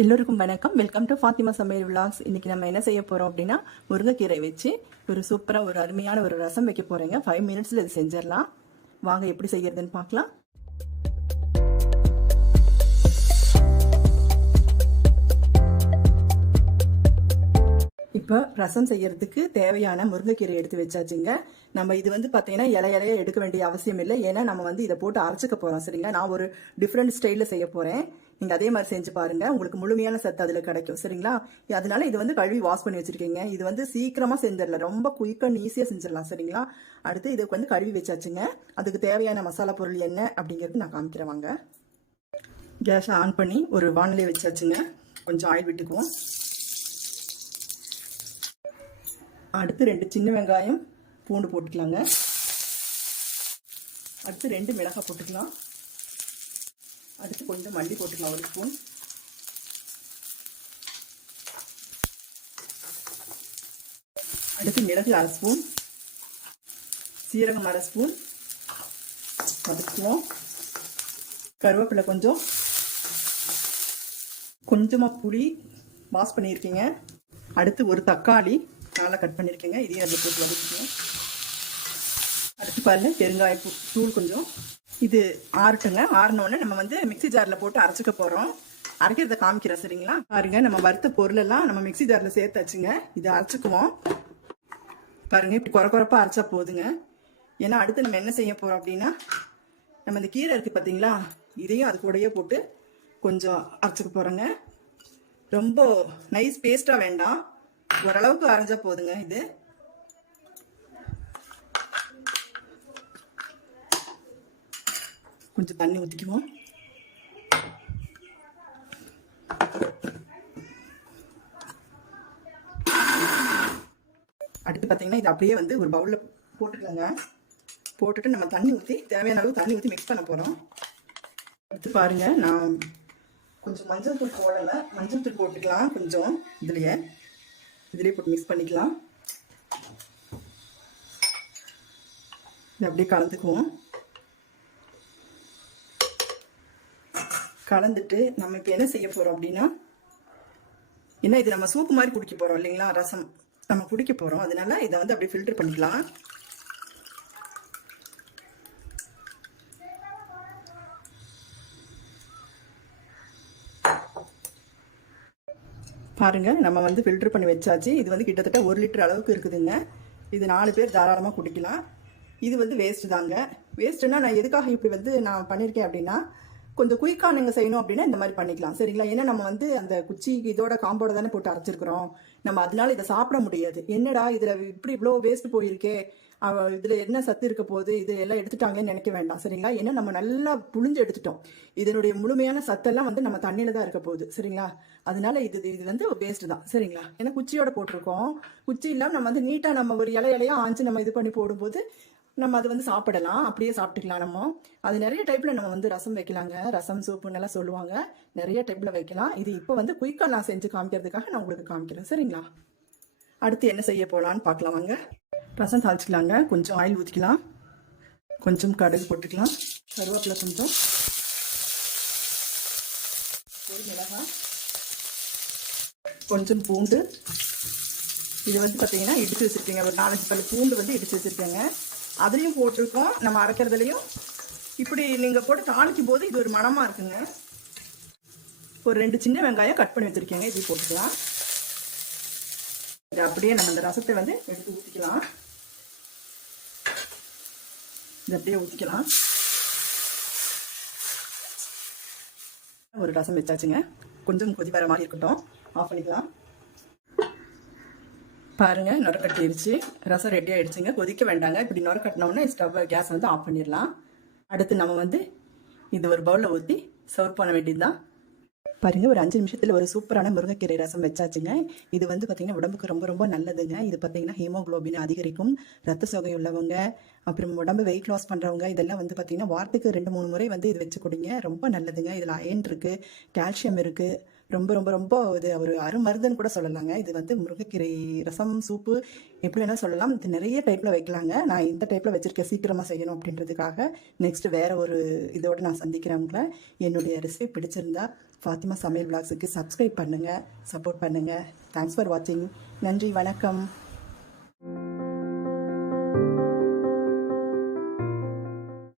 எல்லோருக்கும் வணக்கம். Welcome to Fathima சமையல் விலாக்ஸ். இன்னைக்கு நம்ம என்ன செய்ய போறோம் அப்படின்னா, முருங்கைக்கீரை வச்சு ஒரு சூப்பரா ஒரு அருமையான ஒரு ரசம் வைக்க போறேங்க. 5 மினிட்ஸ்ல இது செஞ்சிடலாம். வாங்க எப்படி செய்யறதுன்னு பார்க்கலாம். இப்போ ரசம் செய்யறதுக்கு தேவையான முருங்கைக்கீரை எடுத்து வச்சாச்சுங்க. நம்ம இது வந்து பார்த்தீங்கன்னா இலையா எடுக்க வேண்டிய அவசியம் இல்லை. ஏன்னா நம்ம வந்து இதை போட்டு அரைச்சிக்க போறோம். சரிங்களா? நான் ஒரு டிஃப்ரெண்ட் ஸ்டைலில் செய்ய போறேன். நீங்க அதே மாதிரி செஞ்சு பாருங்க, உங்களுக்கு முழுமையான சத்து அதுல கிடைக்கும். சரிங்களா? அதனால இது வந்து கழுவி வாஷ் பண்ணி வச்சிருக்கீங்க. இது வந்து சீக்கிரமா செஞ்சிடலாம், ரொம்ப குயிக்கா ஈஸியா செஞ்சிடலாம். சரிங்களா? அடுத்து இதுக்கு வந்து கழுவி வச்சாச்சுங்க. அதுக்கு தேவையான மசாலா பொருள் என்ன அப்படிங்கிறது நான் காமிக்கிறேன் வாங்க. கேஸை ஆன் பண்ணி ஒரு வானிலை வச்சாச்சுங்க. கொஞ்சம் ஆயில் விட்டுக்குவோம். அடுத்து 2 சின்ன வெங்காயம் பூண்டு போட்டுக்கலாங்க. அடுத்து 2 மிளகாய் போட்டுக்கலாம். அடுத்து கொஞ்சம் மல்லி போட்டுக்கலாம், 1 ஸ்பூன். அடுத்து மிளகு 1/2 ஸ்பூன், சீரகம் 1/2 ஸ்பூன் வதக்குவோம். கருவேப்பிலை கொஞ்சமாக புளி வாஷ் பண்ணியிருக்கீங்க. அடுத்து ஒரு தக்காளி நல்லா கட் பண்ணியிருக்கேங்க, இதையும் அதில் போட்டு வதக்கிக்கணும். அடுத்து பாருங்க, பெருங்காய தூள் கொஞ்சம். இது ஆறட்டுங்க. ஆறினோடனே நம்ம வந்து மிக்சி ஜாரில் போட்டு அரைச்சிக்க போகிறோம். அரைக்கிறத காமிக்கிறேன். சரிங்களா? பாருங்க, நம்ம வறுத்த பொருளெல்லாம் நம்ம மிக்சி ஜாரில் சேர்த்தாச்சுங்க. இதை அரைச்சிக்குவோம். பாருங்க, இப்படி குறைப்பாக அரைச்சா போதுங்க. ஏன்னா அடுத்து நம்ம என்ன செய்ய போகிறோம் அப்படின்னா, நம்ம இந்த கீரை இருக்குது பார்த்தீங்களா, இதையும் அது கூடயே போட்டு கொஞ்சம் அரைச்சிக்க போகிறோங்க. ரொம்ப நைஸ் பேஸ்ட்டாக வேண்டாம், ஓரளவுக்கு அரைஞ்சா போதுங்க. இது கொஞ்சம் தண்ணி ஊற்றிக்குவோம். அடுத்து பார்த்தீங்கன்னா, இது அப்படியே வந்து ஒரு பவுலில் போட்டுக்கலாங்க. போட்டுட்டு நம்ம தண்ணி ஊற்றி தேவையான அளவு தண்ணி ஊற்றி மிக்ஸ் பண்ண போகிறோம். அடுத்து பாருங்க, நான் கொஞ்சம் மஞ்சள் தூள் போடலை, மஞ்சள் தூள் போட்டுக்கலாம் கொஞ்சம். இதுலேயே போட்டு மிக்ஸ் பண்ணிக்கலாம். இது அப்படியே கலந்துக்குவோம். கலந்துட்டு நம்ம இப்போ என்ன செய்ய போகிறோம் அப்படின்னா, ஏன்னா இது நம்ம சூப்பு மாதிரி குடிக்க போகிறோம் இல்லைங்களா, ரசம் நம்ம குடிக்க போகிறோம். அதனால இதை வந்து அப்படியே ஃபில்டர் பண்ணிக்கலாம். பாருங்க, நம்ம வந்து ஃபில்டர் பண்ணி வச்சாச்சு. இது வந்து கிட்டத்தட்ட 1 லிட்டர் அளவுக்கு இருக்குதுங்க. இது 4 பேர் தாராளமாக குடிக்கலாம். இது வந்து வேஸ்ட்டு தாங்க. வேஸ்ட்டுன்னா நான் எதுக்காக இப்படி வந்து நான் பண்ணியிருக்கேன் அப்படின்னா, கொஞ்சம் குயிக்காக நீங்கள் செய்யணும் அப்படின்னா இந்த மாதிரி பண்ணிக்கலாம். சரிங்களா? ஏன்னா நம்ம வந்து அந்த குச்சி இதோட காம்போட தானே போட்டு அரைச்சிருக்கிறோம். நம்ம அதனால இதை சாப்பிட முடியாது. என்னடா இதில் இப்படி இவ்வளோ வேஸ்ட் போயிருக்கே, இதில் என்ன சத்து இருக்க போகுது, இது எல்லாம் எடுத்துட்டாங்கன்னு நினைக்க வேண்டாம். சரிங்களா? ஏன்னா நம்ம நல்லா புழிஞ்சு எடுத்துட்டோம். இதனுடைய முழுமையான சத்தெல்லாம் வந்து நம்ம தண்ணியில் தான் இருக்க போகுது. சரிங்களா? அதனால இது வந்து வேஸ்ட்டு தான். சரிங்களா? ஏன்னா குச்சியோட போட்டிருக்கோம். குச்சி இல்லாமல் நம்ம வந்து நீட்டாக நம்ம ஒரு இலையா ஆஞ்சு நம்ம இது பண்ணி போடும்போது நம்ம அது வந்து சாப்பிடலாம், அப்படியே சாப்பிட்டுக்கலாம். நம்ம அது நிறைய டைப்பில் நம்ம வந்து ரசம் வைக்கலாங்க. ரசம் சூப்புன்னெல்லாம் சொல்லுவாங்க, நிறைய டைப்பில் வைக்கலாம். இது இப்போ வந்து குயிக்காக நான் செஞ்சு காமிக்கிறதுக்காக நான் உங்களுக்கு காமிக்கிறேன். சரிங்களா? அடுத்து என்ன செய்ய போகலான்னு பார்க்கலாம் வாங்க. ரசம் தாளிச்சிக்கலாங்க. கொஞ்சம் ஆயில் ஊற்றிக்கலாம், கொஞ்சம் கடுகு போட்டுக்கலாம், கருவேப்பிலை கொஞ்சம், ஒரு மிளகாய், கொஞ்சம் பூண்டு. இது வந்து பார்த்தீங்கன்னா இடிச்சு வச்சுருக்கேங்க. ஒரு 4-5 பல் பூண்டு வந்து இடிச்சு வச்சுருக்கேங்க. அதுலேயும் போட்டிருக்கோம், நம்ம அரைக்கிறதுலையும். இப்படி நீங்கள் போட்டு தாளிக்கும் போது இது ஒரு மணமாக இருக்குங்க. ஒரு 2 சின்ன வெங்காயம் கட் பண்ணி வச்சுருக்கேங்க, இது போட்டுக்கலாம். இது அப்படியே நம்ம இந்த ரசத்தை வந்து எடுத்து ஊற்றிக்கலாம். இது அப்படியே ஊற்றிக்கலாம். ஒரு ரசம் வச்சாச்சுங்க. கொஞ்சம் கொதி வர மாதிரி இருக்கட்டும், ஆஃப் பண்ணிக்கலாம். பாருங்க, நொரை கட்டிடுச்சு. ரசம் ரெடி ஆயிடுச்சுங்க. கொதிக்க வேண்டாங்க. இப்படி நொரை கட்டினோன்னா ஸ்டவ் கேஸ் வந்து ஆஃப் பண்ணிடலாம். அடுத்து நம்ம வந்து இது ஒரு பவுலில் ஊற்றி சர்வ் பண்ண வேண்டியது தான். பாருங்க, ஒரு 5 நிமிஷத்தில் ஒரு சூப்பரான முருங்கைக்கீரை ரசம் வச்சாச்சுங்க. இது வந்து பார்த்தீங்கன்னா உடம்புக்கு ரொம்ப ரொம்ப நல்லதுங்க. இது பார்த்தீங்கன்னா ஹீமோகுளோபின் அதிகரிக்கும். ரத்த சோகை உள்ளவங்க, அப்புறம் உடம்பு வெயிட் லாஸ் பண்ணுறவங்க, இதெல்லாம் வந்து பார்த்தீங்கன்னா வாரத்துக்கு 2-3 முறை வந்து இது வச்சு கொடுங்க. ரொம்ப நல்லதுங்க. இதில் அயன் இருக்குது, கால்சியம் இருக்குது, ரொம்ப ரொம்ப ரொம்ப இது ஒரு அருமருந்துன்னு கூட சொல்லலாங்க. இது வந்து முருங்கைக்கீரை ரசம், சூப்பு எப்படி வேணால் சொல்லலாம். இது நிறைய டைப்பில் வைக்கலாங்க. நான் இந்த டைப்பில் வச்சுருக்கேன் சீக்கிரமாக செய்யணும் அப்படின்றதுக்காக. நெக்ஸ்ட் வேறு ஒரு இதோடு நான் சந்திக்கிறேன் உங்களை. என்னுடைய ரெசிபி பிடிச்சிருந்தா ஃபாத்திமா சமையல் விலாக்ஸுக்கு சப்ஸ்கிரைப் பண்ணுங்கள், சப்போர்ட் பண்ணுங்கள். தேங்க்ஸ் ஃபார் வாட்சிங். நன்றி, வணக்கம்.